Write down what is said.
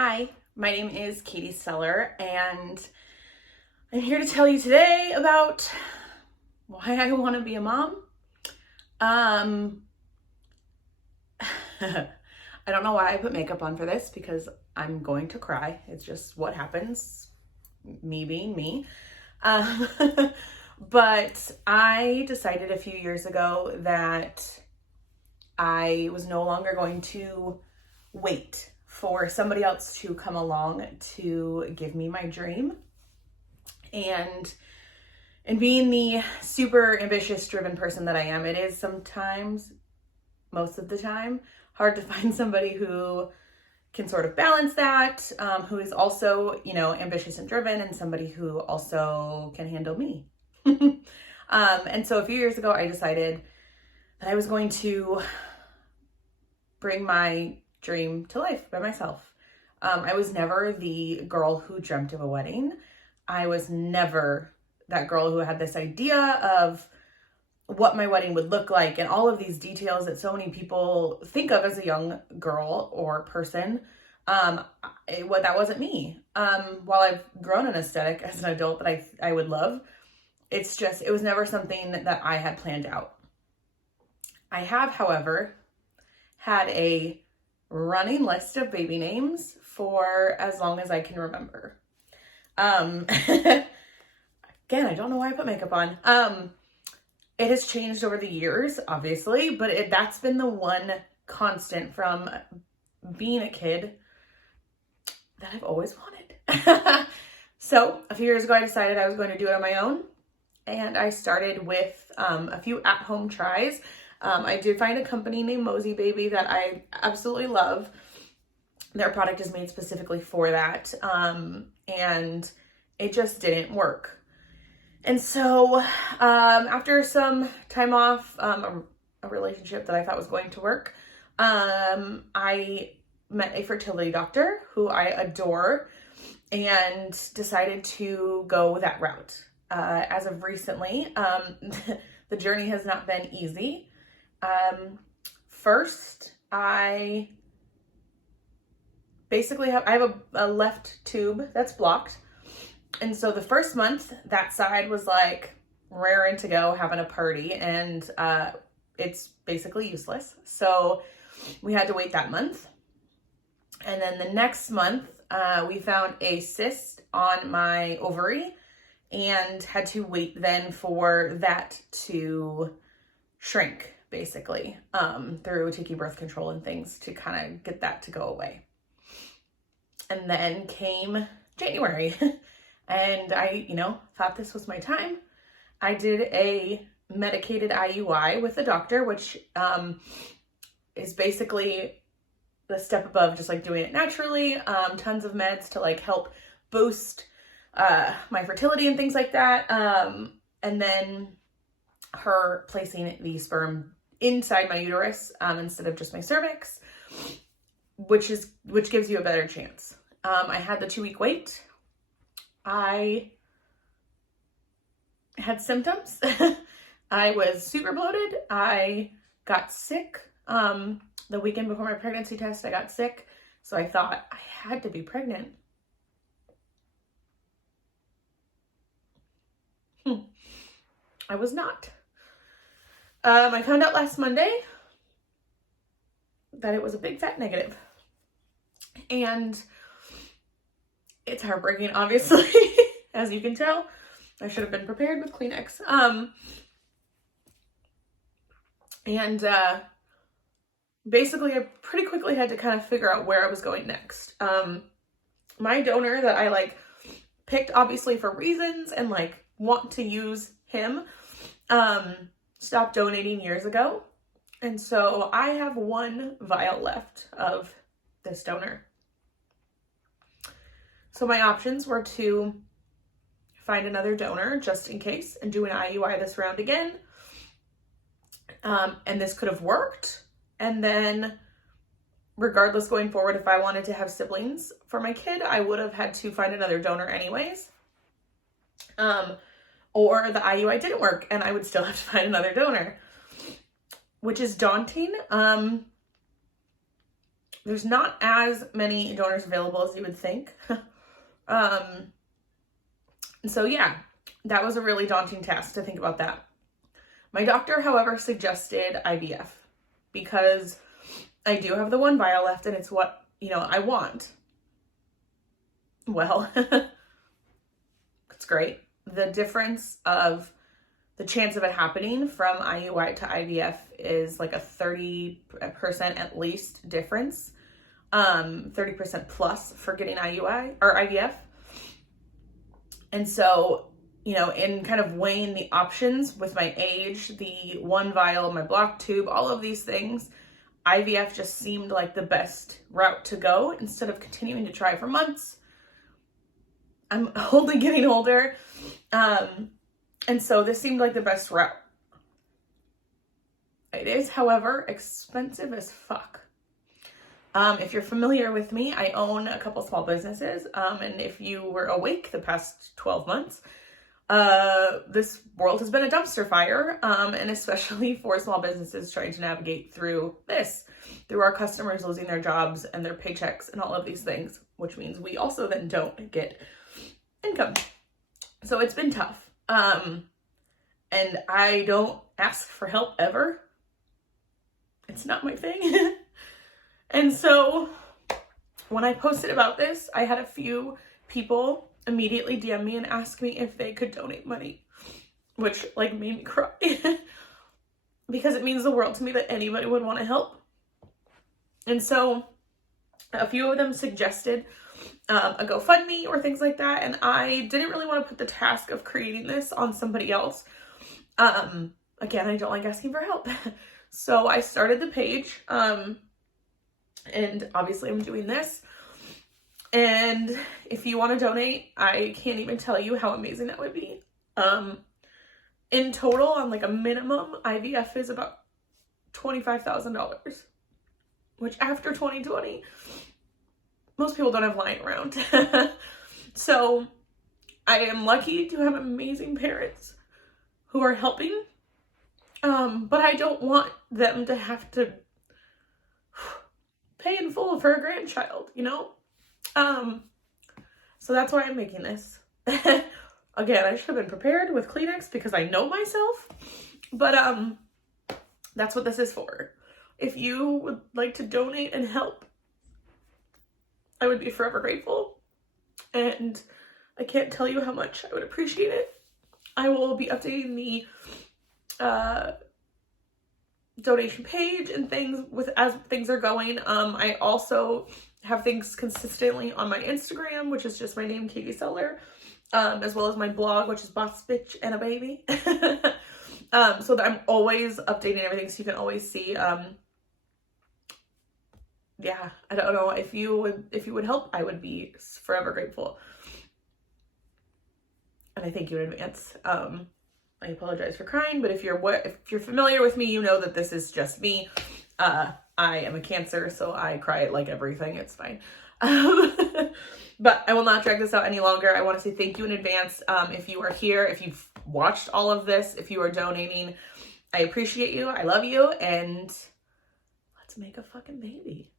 Hi, my name is Katie Seller, and I'm here to tell you today about why I want to be a mom. I don't know why I put makeup on for this because I'm going to cry. It's just what happens, me being me. But I decided a few years ago that I was no longer going to wait for somebody else to come along to give me my dream. And being the super ambitious, driven person that I am, it is sometimes, most of the time, hard to find somebody who can sort of balance that, who is also, ambitious and driven, and somebody who also can handle me. And so a few years ago, I decided that I was going to bring my dream to life by myself. I was never the girl who dreamt of a wedding. I was never that girl who had this idea of what my wedding would look like and all of these details that so many people think of as a young girl or person. That wasn't me. While I've grown an aesthetic as an adult that I would love, it was never something that I had planned out. I have, however, had a running list of baby names for as long as I can remember. Again, I don't know why I put makeup on. It has changed over the years, obviously, but that's been the one constant from being a kid that I've always wanted. So a few years ago, I decided I was going to do it on my own, and I started with a few at-home tries. I did find a company named Mosey Baby that I absolutely love. Their product is made specifically for that. And it just didn't work. And so after some time off, a relationship that I thought was going to work, I met a fertility doctor who I adore and decided to go that route. As of recently, the journey has not been easy. First, I basically have a left tube that's blocked. And so the first month, that side was like raring to go, having a party, and it's basically useless. So we had to wait that month. And then the next month, we found a cyst on my ovary and had to wait then for that to shrink, basically, through taking birth control and things to kind of get that to go away. And then came January, and I, thought this was my time. I did a medicated IUI with a doctor, which is basically the step above just like doing it naturally. Tons of meds to like help boost my fertility and things like that. And then her placing the sperm inside my uterus instead of just my cervix, which gives you a better chance. I had the 2-week wait. I had symptoms. I was super bloated. I got sick. The weekend before my pregnancy test, I got sick. So I thought I had to be pregnant. I was not. I found out last Monday that it was a big fat negative. And it's heartbreaking, obviously, as you can tell. I should have been prepared with Kleenex. Basically, I pretty quickly had to kind of figure out where I was going next. My donor that I picked, obviously for reasons and want to use him, stopped donating years ago. And so I have one vial left of this donor. So my options were to find another donor just in case and do an IUI this round again. And this could have worked. And then regardless going forward, if I wanted to have siblings for my kid, I would have had to find another donor anyways. Or the IUI didn't work and I would still have to find another donor, which is daunting. there's not as many donors available as you would think. And so yeah, that was a really daunting task to think about that. My doctor, however, suggested IVF because I do have the one vial left and it's what, I want. Well, it's great. The difference of the chance of it happening from IUI to IVF is like a 30% at least difference. 30% plus for getting IUI or IVF. And so, in kind of weighing the options with my age, the one vial, my block tube, all of these things, IVF just seemed like the best route to go instead of continuing to try for months. I'm only getting older. And so this seemed like the best route. It is, however, expensive as fuck. If you're familiar with me, I own a couple small businesses. And if you were awake the past 12 months, this world has been a dumpster fire. And especially for small businesses trying to navigate through our customers losing their jobs and their paychecks and all of these things, which means we also then don't get income. So it's been tough. And I don't ask for help ever. It's not my thing. And so when I posted about this, I had a few people immediately DM me and ask me if they could donate money, which made me cry because it means the world to me that anybody would want to help. And so a few of them suggested a GoFundMe or things like that. And I didn't really want to put the task of creating this on somebody else. Again, I don't like asking for help. So I started the page, and obviously I'm doing this. And if you want to donate, I can't even tell you how amazing that would be. In total, on a minimum, IVF is about $25,000, which after 2020, most people don't have lying around. So I am lucky to have amazing parents who are helping. But I don't want them to have to pay in full for a grandchild, So that's why I'm making this. Again, I should have been prepared with Kleenex because I know myself, but that's what this is for. If you would like to donate and help, I would be forever grateful, and I can't tell you how much I would appreciate it. I will be updating the donation page and things as things are going. I also have things consistently on my Instagram, which is just my name, Katie Seller, as well as my blog, which is Boss Bitch and a Baby. So that I'm always updating everything, so you can always see. Yeah, I don't know, if you would help, I would be forever grateful. And I thank you in advance. I apologize for crying, but if you're familiar with me, you know that this is just me. I am a Cancer, so I cry at everything. It's fine. But I will not drag this out any longer. I want to say thank you in advance. If you are here, if you've watched all of this, if you are donating, I appreciate you. I love you, and let's make a fucking baby.